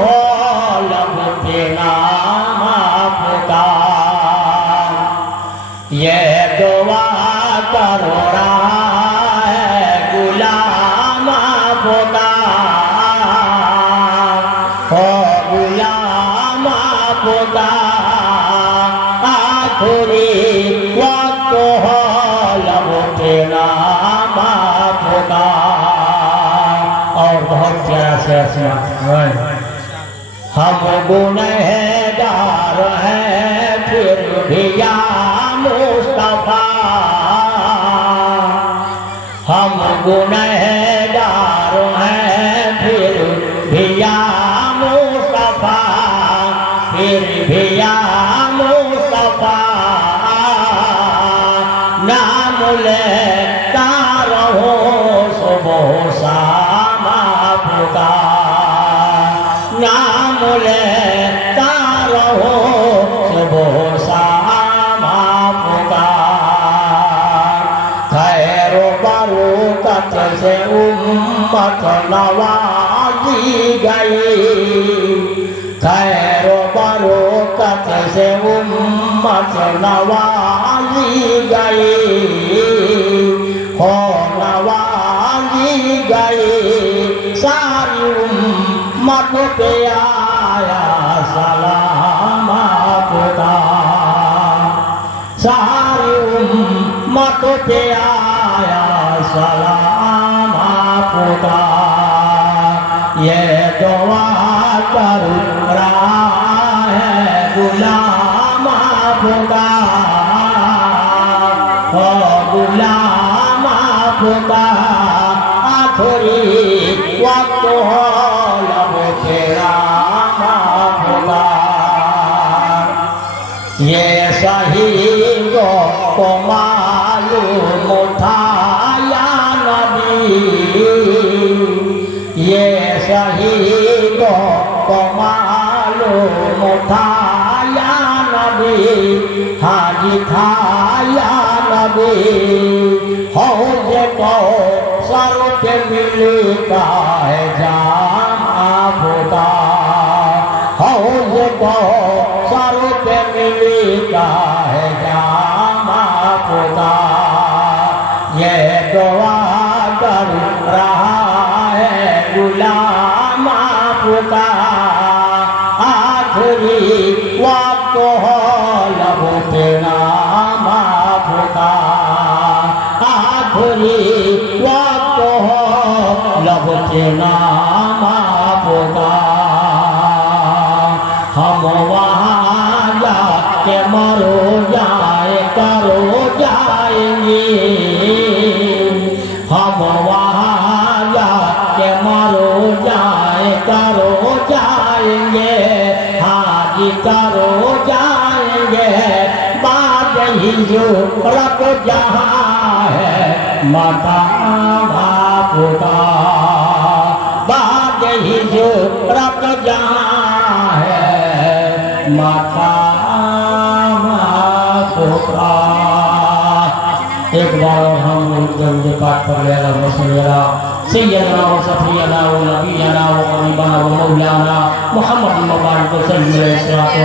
हो लब पे नाम आपका, ये दुआ करो रहा है गुलाम आपका, हो गुलाम आपका आखिरी वक्त हो लब पे नाम आपका। और बहुत प्यारा से असमा, हम गुनहगार हैं फिर भी या मुस्तफा, हम गुनहगार हैं फिर भी या मुस्तफा, फिर भी या मुस्तफा नाम लेता रहो सुबह शाम आपका, नाम लेता रहो सुबह शाम आपका। खैर बरकत से उम्मत नवाजी गई, खैर बरकत से उम्मत नवाजी गई, हो नवाजी गई सारी उम्मत पे आया सलाम आपका, सारी उम्मत पे आया सलाम आपका। ये दुआ कर रहा है गुलाम आपका, हो गुलाम आपका आखिरी वक्त हो लब पे नाम आपका। ये शहीदों को मालूम था या नबी, ये शहीदों को मालूम था या नबी, हाजी था या नबी, हौज को सर पे मिलता है जाम आपका, हौज को सर पे मिलता है जाम आपका। ये दुआ कर रहा है गुलाम आपका, आखिरी वक्त हो लब पे नाम आपका, आखिरी वक्त हो लब पे नाम आपका। हम वहाँ जाके मरो जाए करो जाएंगे, हम वहाँ जाके मरो जाए करो जाएंगे, हाजी करो जाएंगे बात ही जो रब जहाँ है मकाम आपका, बात ही जो रब जहाँ है मकाम आपका। एक बार और हम जल्द पाठ कर ले सैयदना व सफियना व नबीना व हबीबना व मौलाना मुहम्मद मुबारक सल्लल्लाहु अलैहि वसल्लम।